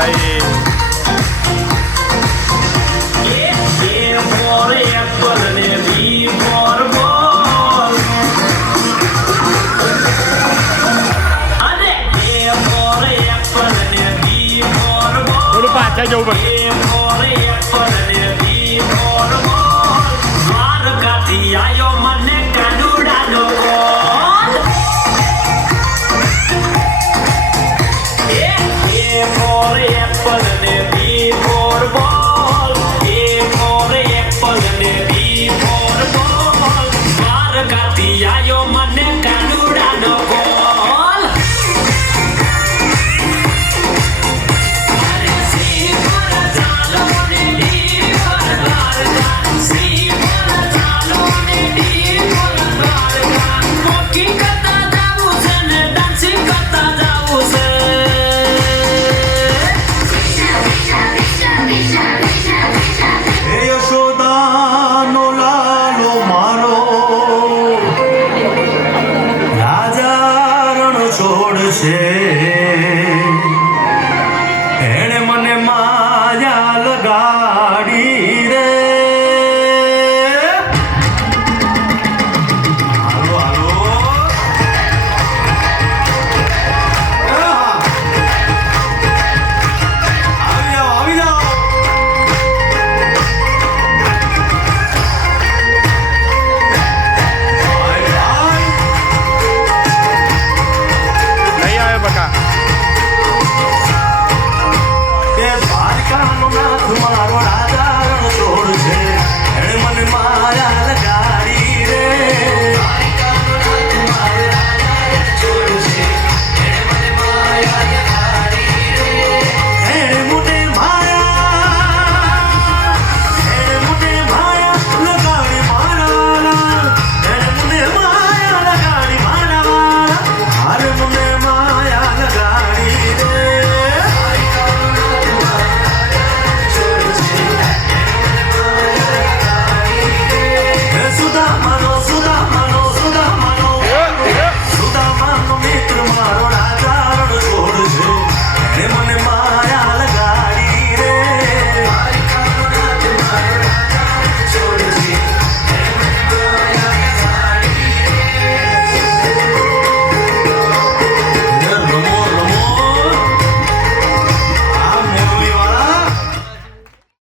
ભાઈ થોડું પાછા જવું પડશે આયો મને કાનુડાનો કોલ એ ફોર એપલ ને બી ફોર બોલ એ ફોર એપલ ને બી ફોર બોલ દ્વારકાથી આયો મને કાનુડાનો કોલ અરે સી પર ચાલો ને ડી પર દ્વારકા સી પર ચાલો ને ડી પર દ્વારકા વોકિંગ કરતા જાવું છે ને ડાન્સિંગ કરતા જાવું છે હે યશોદાનો લાલો મારો રાજા રણ છોડશે